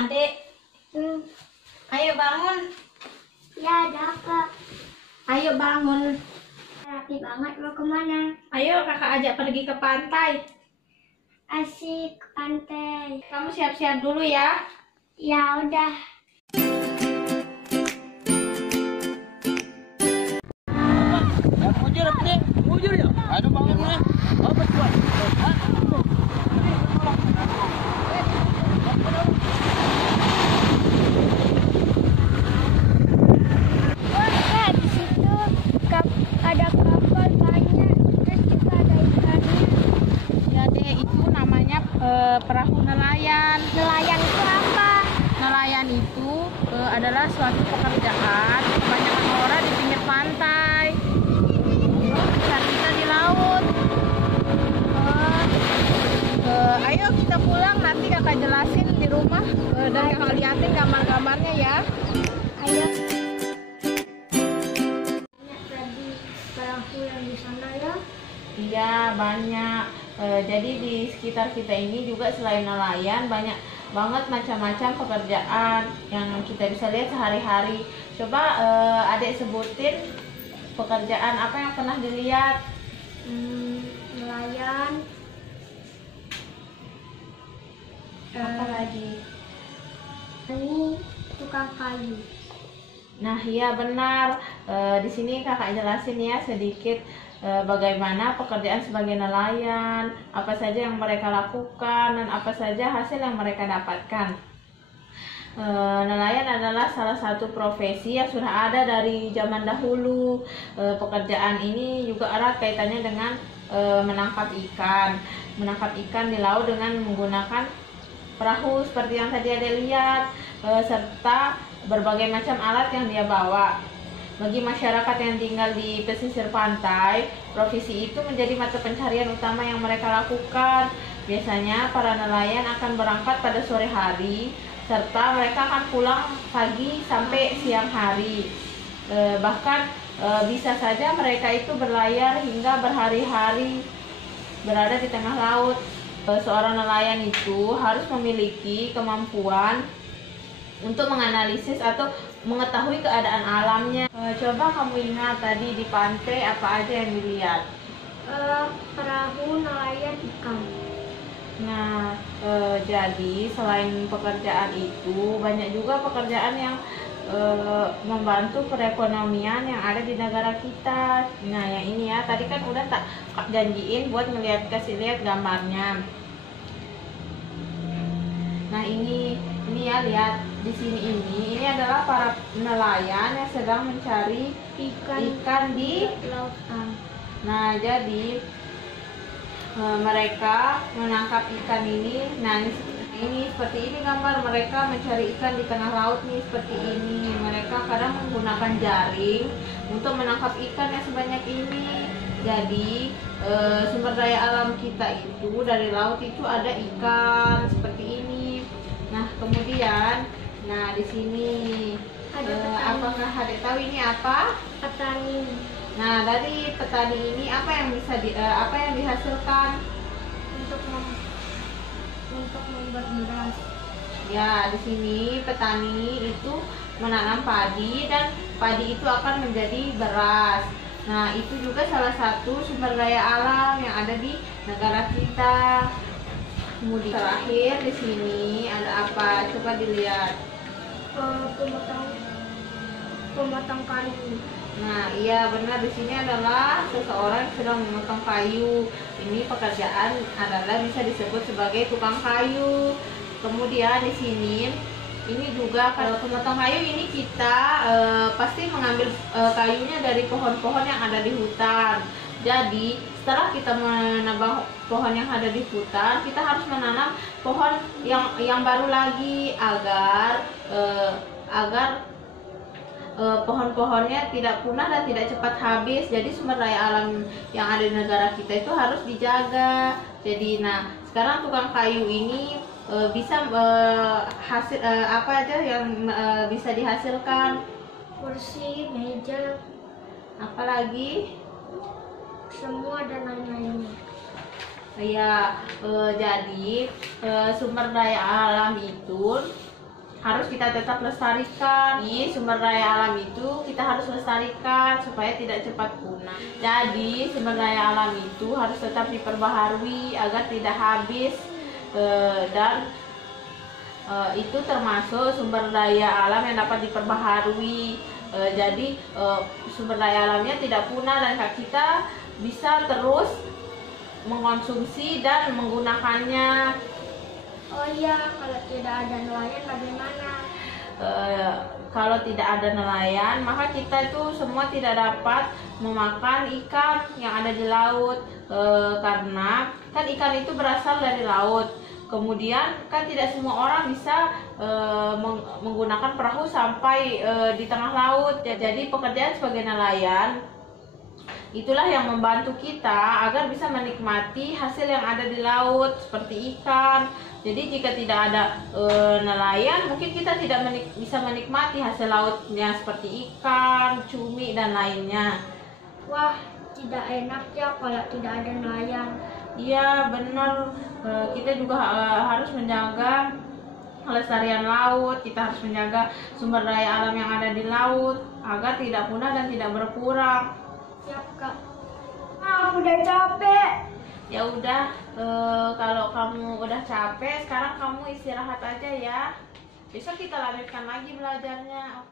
Adek, ayo bangun. Ya, ada apa? Ayo bangun. Rapi banget, mau kemana? Ayo kakak ajak pergi ke pantai. Asik, ke pantai. Kamu siap-siap dulu ya. Ya udah. Mujur ya? Ada bangunnya. Apa tuan? Wah, di situ ada kapal banyak, terus juga ada ikannya. Ya deh, itu namanya perahu nelayan. Nelayan itu apa? Nelayan itu adalah suatu pekerjaan kebanyakan orang di pinggir pantai. Dan kita di laut. Ayo kita pulang, nanti kakak jelasin di rumah dan kakak liatin gambar-gambarnya ya. Ayo. Banyak tadi perahu yang di sana ya. Iya banyak. Jadi di sekitar kita ini juga selain nelayan banyak banget macam-macam pekerjaan yang kita bisa lihat sehari-hari. Coba adek sebutin pekerjaan apa yang pernah dilihat. Nelayan. Apa lagi? Ini tukang kayu. Nah iya benar. Di sini kakak jelasin ya sedikit bagaimana pekerjaan sebagai nelayan, apa saja yang mereka lakukan dan apa saja hasil yang mereka dapatkan. Nelayan adalah salah satu profesi yang sudah ada dari zaman dahulu. Pekerjaan ini juga erat kaitannya dengan menangkap ikan di laut dengan menggunakan perahu seperti yang tadi ada lihat, serta berbagai macam alat yang dia bawa. Bagi masyarakat yang tinggal di pesisir pantai, profesi itu menjadi mata pencarian utama yang mereka lakukan. Biasanya para nelayan akan berangkat pada sore hari, serta mereka akan pulang pagi sampai siang hari. Bahkan bisa saja mereka itu berlayar hingga berhari-hari berada di tengah laut. Seorang nelayan itu harus memiliki kemampuan untuk menganalisis atau mengetahui keadaan alamnya. Coba kamu ingat tadi di pantai apa aja yang dilihat? Perahu nelayan ikan. Nah, jadi selain pekerjaan itu banyak juga pekerjaan yang membantu perekonomian yang ada di negara kita. Nah, yang ini ya, tadi kan udah tak janjiin buat kasih lihat gambarnya. Nah, ini ya, lihat di sini ini adalah para nelayan yang sedang mencari ikan di lautan. Nah, jadi mereka menangkap ikan ini. Nah, ini seperti ini gambar mereka mencari ikan di tengah laut nih, seperti ini. Mereka kadang menggunakan jaring untuk menangkap ikan yang sebanyak ini. Jadi sumber daya alam kita itu dari laut itu ada ikan seperti ini. Nah, kemudian di sini apakah adek tahu ini apa? Petani. Nah, dari petani ini apa yang apa yang dihasilkan? Untuk membuat beras. Ya, di sini petani itu menanam padi dan padi itu akan menjadi beras. Nah, itu juga salah satu sumber daya alam yang ada di negara kita. Kemudian terakhir di sini ada apa? Coba dilihat. Pematang kayu. Nah, iya benar, di sini adalah seseorang yang sedang memotong kayu. Ini pekerjaan adalah bisa disebut sebagai tukang kayu. Kemudian di sini ini juga kalau pemotong kayu ini kita pasti mengambil kayunya dari pohon-pohon yang ada di hutan. Jadi setelah kita menebang pohon yang ada di hutan, kita harus menanam pohon yang baru lagi agar pohon-pohonnya tidak punah dan tidak cepat habis. Jadi sumber daya alam yang ada di negara kita itu harus dijaga. Jadi sekarang tukang kayu ini bisa hasil apa aja yang bisa dihasilkan? Kursi, meja, Apalagi? semua dan lain-lainnya. Ya, jadi sumber daya alam itu harus kita tetap lestarikan. Di sumber daya alam itu kita harus lestarikan supaya tidak cepat punah. Jadi sumber daya alam itu harus tetap diperbaharui agar tidak habis, dan itu termasuk sumber daya alam yang dapat diperbaharui. Jadi sumber daya alamnya tidak punah dan kita bisa terus mengkonsumsi dan menggunakannya. Oh iya, kalau tidak ada nelayan bagaimana? Kalau tidak ada nelayan, maka kita itu semua tidak dapat memakan ikan yang ada di laut, karena kan ikan itu berasal dari laut. Kemudian kan tidak semua orang bisa menggunakan perahu sampai di tengah laut. Jadi pekerjaan sebagai nelayan itulah yang membantu kita agar bisa menikmati hasil yang ada di laut seperti ikan. Jadi jika tidak ada nelayan, mungkin kita tidak bisa menikmati hasil lautnya seperti ikan, cumi dan lainnya. Wah, tidak enak ya kalau tidak ada nelayan. Iya benar, kita juga harus menjaga kelestarian laut. Kita harus menjaga sumber daya alam yang ada di laut agar tidak punah dan tidak berkurang. Siap Kak. Aku udah capek. Ya udah, kalau kamu udah capek, sekarang kamu istirahat aja ya. Besok kita lanjutkan lagi belajarnya.